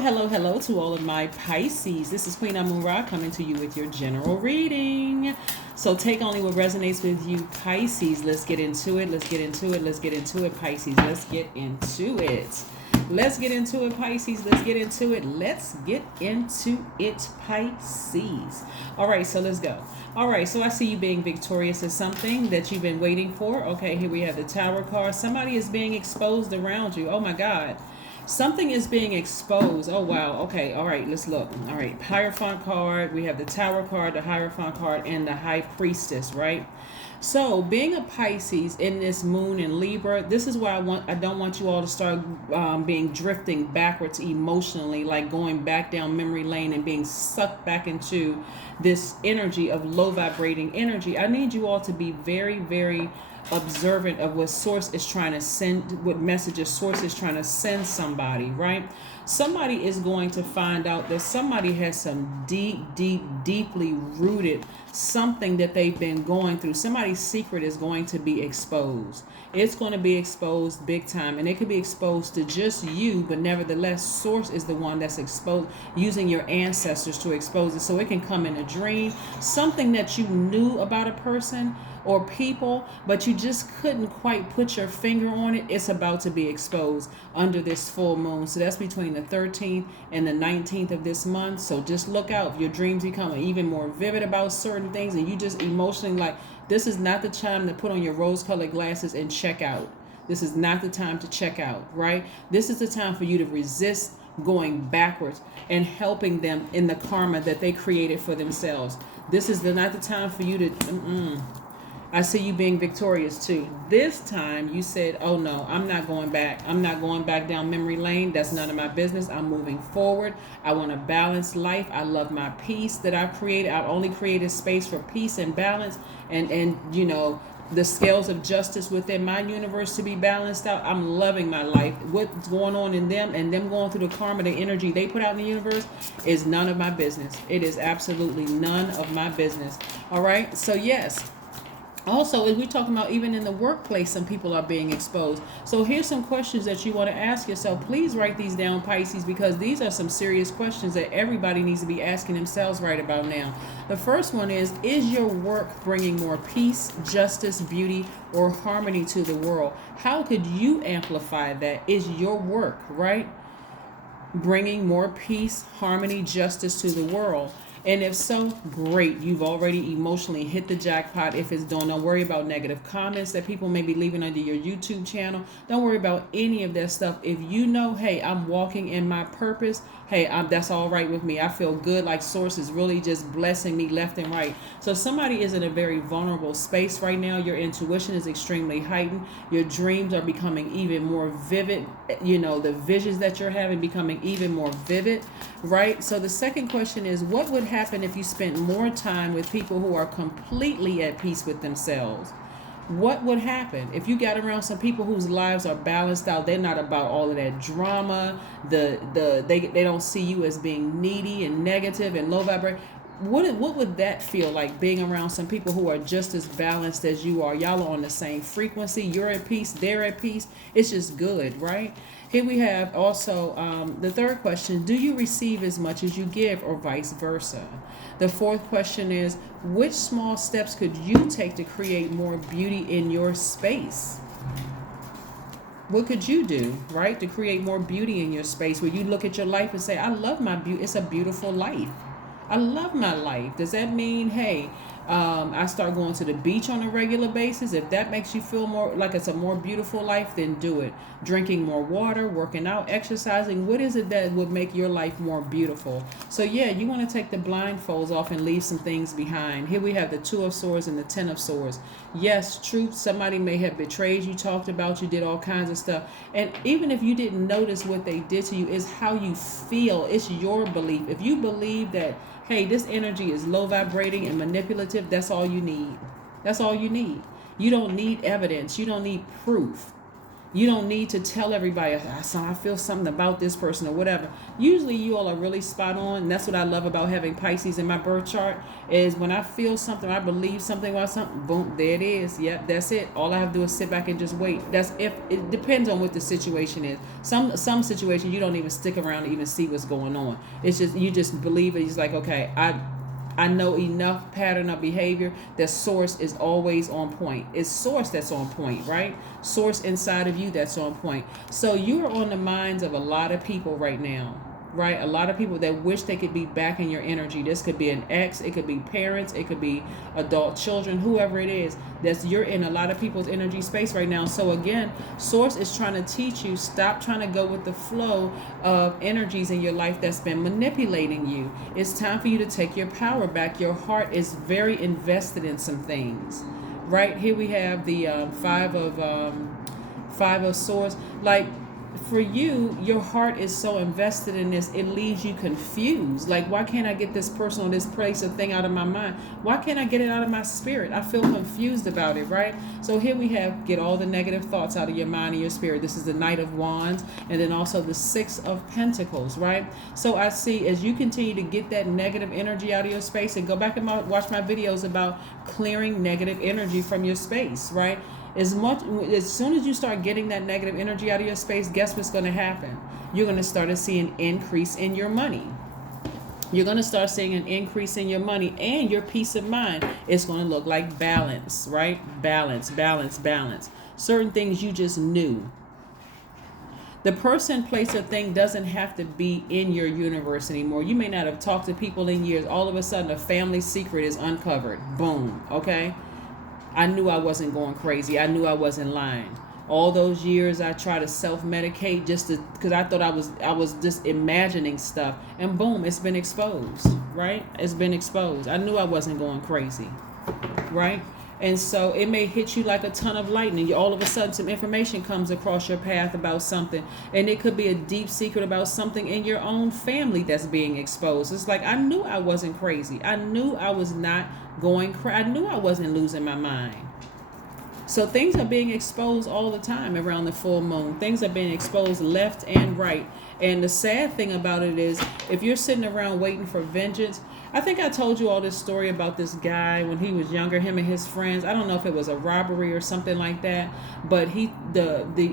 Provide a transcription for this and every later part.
Hello to all of my Pisces. This is Queen Amun Ra coming to you with your general reading. So take only what resonates with you, Pisces. Let's get into it. Let's get into it. Let's get into it, Pisces. Let's get into it. Let's get into it, Pisces. Let's get into it. Let's get into it, Pisces. All right, so let's go. All right, so I see you being victorious is something that you've been waiting for. Okay, here we have the Tower card. Somebody is being exposed around you. Oh my God. Something is being exposed. Oh, wow. Okay. All right. Let's look. All right. Hierophant card. We have the Tower card, the Hierophant card, and the High Priestess, right? So being a Pisces in this moon in Libra, this is why I don't want you all to start being drifting backwards emotionally, like going back down memory lane and being sucked back into this energy of low vibrating energy. I need you all to be very, very observant of what source is trying to send, what messages source is trying to send somebody, right? Somebody is going to find out that somebody has some deeply rooted something that they've been going through. Somebody's secret is going to be exposed. It's going to be exposed big time, and it could be exposed to just you, but nevertheless, source is the one that's exposed, using your ancestors to expose it. So it can come in a dream, something that you knew about a person or people, but you just couldn't quite put your finger on it. It's about to be exposed under this full moon. So that's between the 13th and the 19th of this month. So just look out. If your dreams become even more vivid about certain things and you just emotionally like, this is not the time to put on your rose-colored glasses and check out. This is not the time to check out, right? This is the time for you to resist going backwards and helping them in the karma that they created for themselves. This is not the time for you to... I see you being victorious too. This time you said, oh no, I'm not going back. I'm not going back down memory lane. That's none of my business. I'm moving forward. I want a balanced life. I love my peace that I've created. I've only created space for peace and balance and you know, the scales of justice within my universe to be balanced out. I'm loving my life. What's going on in them and them going through the karma, the energy they put out in the universe is none of my business. It is absolutely none of my business. All right. So yes. Also, as we're talking about, even in the workplace, some people are being exposed. So here's some questions that you want to ask yourself. Please write these down, Pisces, because these are some serious questions that everybody needs to be asking themselves right about now. The first one is your work bringing more peace, justice, beauty, or harmony to the world? How could you amplify that? Is your work, right, bringing more peace, harmony, justice to the world? And if so, great. You've already emotionally hit the jackpot. If it's done, don't worry about negative comments that people may be leaving under your YouTube channel. Don't worry about any of that stuff. If you know, hey, I'm walking in my purpose, hey, that's all right with me. I feel good, like source is really just blessing me left and right. So somebody is in a very vulnerable space right now. Your intuition is extremely heightened. Your dreams are becoming even more vivid. You know, the visions that you're having becoming even more vivid, right? So the second question is, what would happen if you spent more time with people who are completely at peace with themselves? What would happen if you got around some people whose lives are balanced out? They're not about all of that drama. They don't see you as being needy and negative and low vibrating. What would that feel like, being around some people who are just as balanced as you are? Y'all are on the same frequency. You're at peace. They're at peace. It's just good, right? Here we have also the third question. Do you receive as much as you give, or vice versa? The fourth question is, which small steps could you take to create more beauty in your space? What could you do, right, to create more beauty in your space, where you look at your life and say, I love my beauty. It's a beautiful life. I love my life. Does that mean, hey, I start going to the beach on a regular basis? If that makes you feel more like it's a more beautiful life, then do it. Drinking more water, working out, exercising. What is it that would make your life more beautiful? So yeah, you want to take the blindfolds off and leave some things behind. Here we have the Two of Swords and the Ten of Swords. Yes, truth. Somebody may have betrayed you, talked about you, did all kinds of stuff. And even if you didn't notice what they did to you, it's how you feel. It's your belief. If you believe that, hey, this energy is low vibrating and manipulative, that's all you need. That's all you need. You don't need evidence. You don't need proof. You don't need to tell everybody, I feel something about this person or whatever. Usually you all are really spot on. And that's what I love about having Pisces in my birth chart is when I feel something, I believe something about something, boom, there it is. Yep, that's it. All I have to do is sit back and just wait. That's if it depends on what the situation is. Some situations you don't even stick around to even see what's going on. It's just you just believe it. It's like, okay, I know enough pattern of behavior that source is always on point. It's source that's on point, right? Source inside of you that's on point. So you are on the minds of a lot of people right now, right? A lot of people that wish they could be back in your energy. This could be an ex, it could be parents, it could be adult children, whoever it is. You're in a lot of people's energy space right now. So again, source is trying to teach you, stop trying to go with the flow of energies in your life that's been manipulating you. It's time for you to take your power back. Your heart is very invested in some things. Right here we have the five of swords. Like for you, your heart is so invested in this, it leaves you confused. Like, why can't I get this person or this place or thing out of my mind? Why can't I get it out of my spirit? I feel confused about it, right? So here we have, get all the negative thoughts out of your mind and your spirit. This is the Knight of Wands, and then also the Six of Pentacles, right? So I see as you continue to get that negative energy out of your space, and go back and watch my videos about clearing negative energy from your space, right? As soon as you start getting that negative energy out of your space, guess what's going to happen? You're going to start to see an increase in your money. You're going to start seeing an increase in your money, and your peace of mind is going to look like balance, right? Balance, balance, balance. Certain things you just knew. The person, place, or thing doesn't have to be in your universe anymore. You may not have talked to people in years. All of a sudden, a family secret is uncovered. Boom. Okay? I knew I wasn't going crazy. I knew I wasn't lying. All those years I tried to self-medicate because I thought I was just imagining stuff, and boom, it's been exposed, right? It's been exposed. I knew I wasn't going crazy, right? And so it may hit you like a ton of lightning. All of a sudden some information comes across your path about something, and it could be a deep secret about something in your own family that's being exposed. It's like, I knew I wasn't crazy. I knew I was not going crazy. I knew I wasn't losing my mind. So things are being exposed all the time around the full moon. Things are being exposed left and right. And the sad thing about it is, if you're sitting around waiting for vengeance, I think I told you all this story about this guy when he was younger, him and his friends. I don't know if it was a robbery or something like that, but the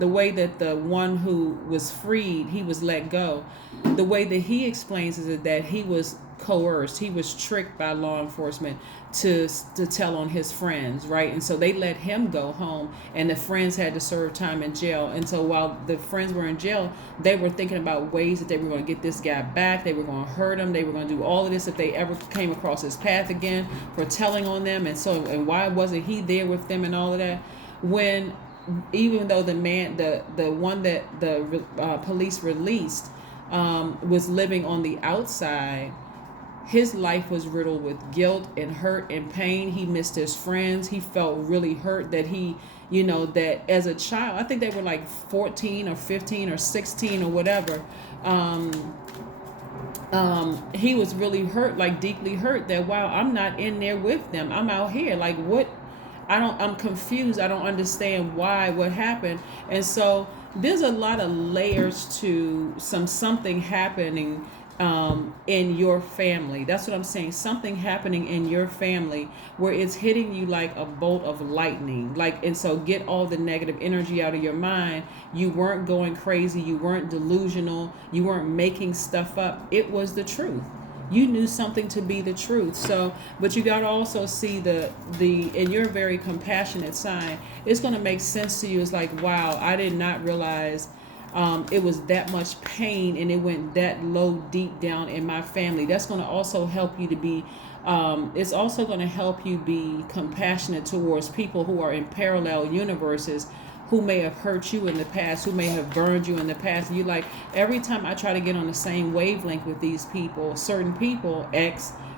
way that the one who was freed, he was let go. The way that he explains is that he was coerced, he was tricked by law enforcement to tell on his friends, right? And so they let him go home, and the friends had to serve time in jail. And so while the friends were in jail, they were thinking about ways that they were going to get this guy back. They were going to hurt him. They were going to do all of this if they ever came across his path again, for telling on them. And why wasn't he there with them and all of that? When, even though the one that the police released was living on the outside, his life was riddled with guilt and hurt and pain. He missed his friends. He felt really hurt that that as a child, I think they were like 14 or 15 or 16 or whatever. He was really hurt, like deeply hurt, that wow, I'm not in there with them. I'm out here. Like, what? I'm confused. I don't understand why, what happened. And so there's a lot of layers to something happening in your family. That's what I'm saying. Something happening in your family where it's hitting you like a bolt of lightning. And so get all the negative energy out of your mind. You weren't going crazy. You weren't delusional. You weren't making stuff up. It was the truth. You knew something to be the truth. So, but you got to also see and you're a very compassionate sign. It's going to make sense to you. It's like, wow, I did not realize it was that much pain, and it went that low deep down in my family. That's going to also help you to be, it's also going to help you be compassionate towards people who are in parallel universes, who may have hurt you in the past, who may have burned you in the past. You like, every time I try to get on the same wavelength with these people, certain people,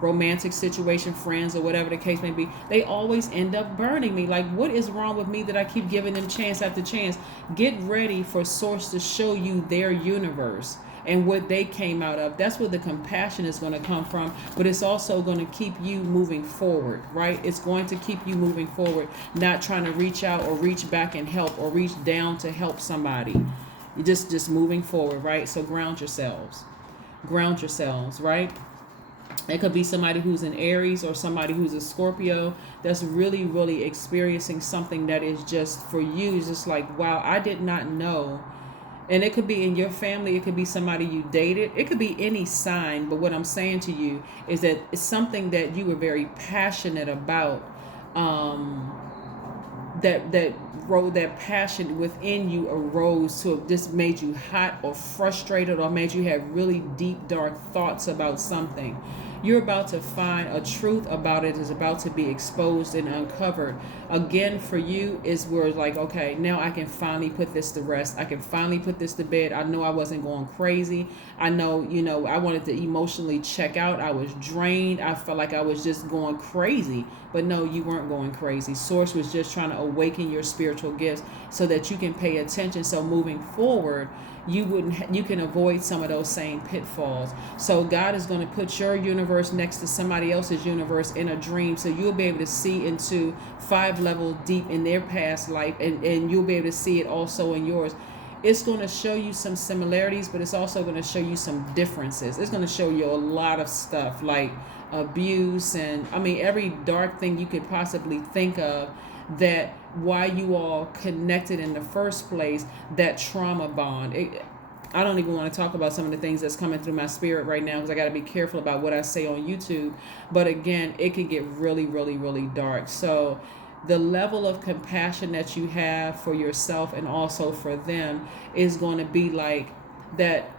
romantic situation, friends, or whatever the case may be, they always end up burning me. Like, what is wrong with me that I keep giving them chance after chance? Get ready for Source to show you their universe. and what they came out of. That's where the compassion is going to come from, but it's also going to keep you moving forward, right? It's going to keep you moving forward, not trying to reach out or reach back and help or reach down to help somebody. You're just moving forward, right? So ground yourselves. Ground yourselves, right? It could be somebody who's an Aries or somebody who's a Scorpio that's really, really experiencing something that is just for you. It's just like, wow, I did not know. And it could be in your family. It could be somebody you dated. It could be any sign. But what I'm saying to you is that it's something that you were very passionate about. That passion within you arose to just made you hot or frustrated or made you have really deep, dark thoughts about something. You're about to find a truth about it is about to be exposed and uncovered. Again, for you is where it's like, okay, now I can finally put this to rest. I can finally put this to bed. I know I wasn't going crazy. I know, I wanted to emotionally check out. I was drained. I felt like I was just going crazy. But no, you weren't going crazy. Source was just trying to awaken your spiritual gifts so that you can pay attention. So moving forward, you can avoid some of those same pitfalls. So God is going to put your universe next to somebody else's universe in a dream, so you'll be able to see into 5 levels deep in their past life, and you'll be able to see it also in yours. It's going to show you some similarities, but it's also going to show you some differences. It's going to show you a lot of stuff like abuse and every dark thing you could possibly think of, that why you all connected in the first place, that trauma bond. I don't even want to talk about some of the things that's coming through my spirit right now because I got to be careful about what I say on YouTube. But again, it can get really, really, really dark. So the level of compassion that you have for yourself and also for them is going to be like that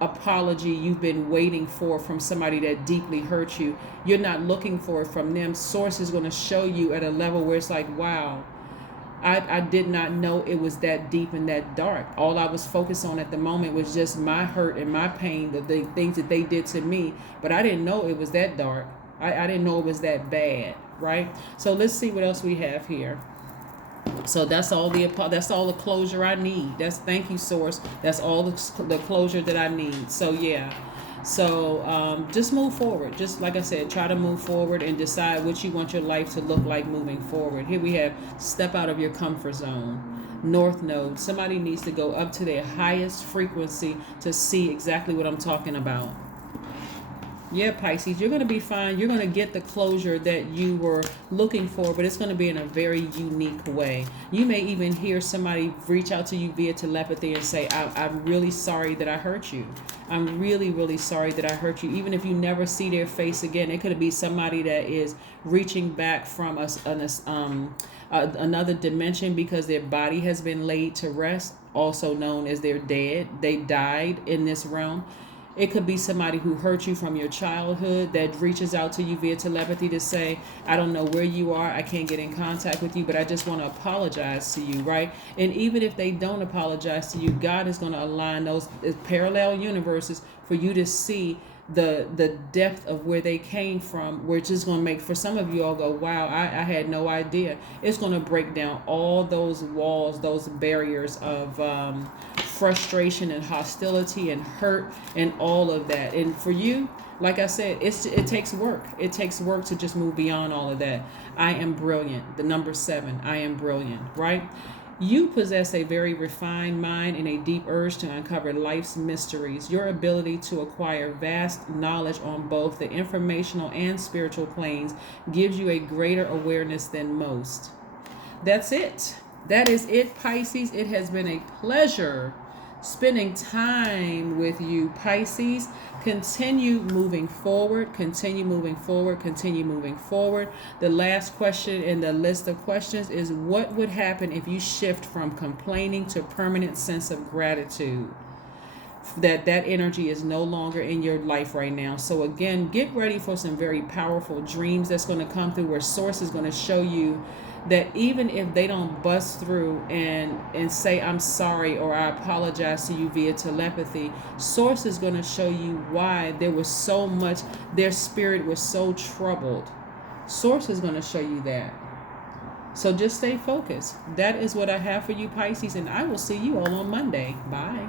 apology you've been waiting for from somebody that deeply hurt you. You're not looking for it from them. Source is going to show you at a level where it's like, wow, I did not know it was that deep and that dark. All I was focused on at the moment was just my hurt and my pain, the things that they did to me. But I didn't know it was that dark. I didn't know it was that bad, right? So let's see what else we have here. So that's all the closure I need. Thank you, Source. That's all the closure that I need. So yeah. So just move forward. Just like I said, try to move forward and decide what you want your life to look like moving forward. Here we have step out of your comfort zone. North Node. Somebody needs to go up to their highest frequency to see exactly what I'm talking about. Yeah, Pisces, you're going to be fine. You're going to get the closure that you were looking for, but it's going to be in a very unique way. You may even hear somebody reach out to you via telepathy and say, I'm really sorry that I hurt you. I'm really, really sorry that I hurt you. Even if you never see their face again, it could be somebody that is reaching back from another dimension because their body has been laid to rest, also known as they're dead. They died in this realm. It could be somebody who hurt you from your childhood that reaches out to you via telepathy to say, I don't know where you are. I can't get in contact with you, but I just want to apologize to you, right? And even if they don't apologize to you, God is going to align those parallel universes for you to see the depth of where they came from, which is going to make, for some of you all go, wow, I had no idea. It's going to break down all those walls, those barriers of frustration and hostility and hurt and all of that. And for you, like I said, it takes work. It takes work to just move beyond all of that. I am brilliant. The number 7, I am brilliant, right? You possess a very refined mind and a deep urge to uncover life's mysteries. Your ability to acquire vast knowledge on both the informational and spiritual planes gives you a greater awareness than most. That's it. That is it, Pisces. It has been a pleasure spending time with you, Pisces. Continue moving forward. Continue moving forward. Continue moving forward. The last question in the list of questions is, what would happen if you shift from complaining to permanent sense of gratitude? That energy is no longer in your life right now. So again, get ready for some very powerful dreams that's going to come through, where Source is going to show you that even if they don't bust through and say I'm sorry or I apologize to you via telepathy, Source is going to show you why there was so much, their spirit was so troubled. Source is going to show you that. So just stay focused. That is what I have for you, Pisces, and I will see you all on Monday. Bye.